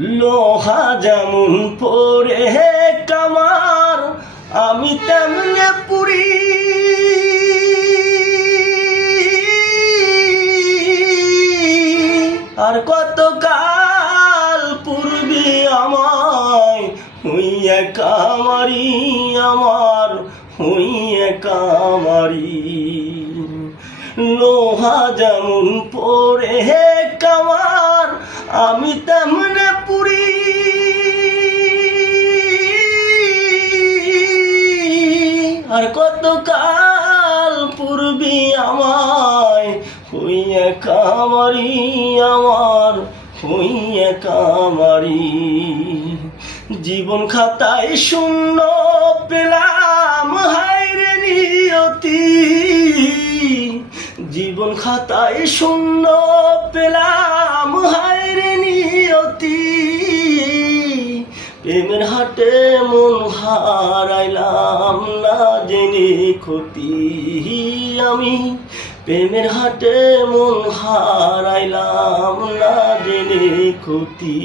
লোহা যেমন পরে কামার, আমি তেমনে পুরি। আর কত কাল পূর্বে আমায় হইয়া কামারি, আমার হইয়া কামারি। লোহা যেমন পরে কামার, আমি তেমনে পুরি। আর কত কাল পূর্বে আমায় হইয়া কামারি, আমার হইয়া কামারি। জীবন খাতায় শূন্য পেলাম, হায়রে নিয়তি। জীবন খাতায় শূন্য পেলাম, হায়রে নিয়তি। প্রেমের হাটে মন হারাইলাম, না জেনে ক্ষতি আমি। প্রেমের হাটে মন হারাইলাম, না জেনে ক্ষতি।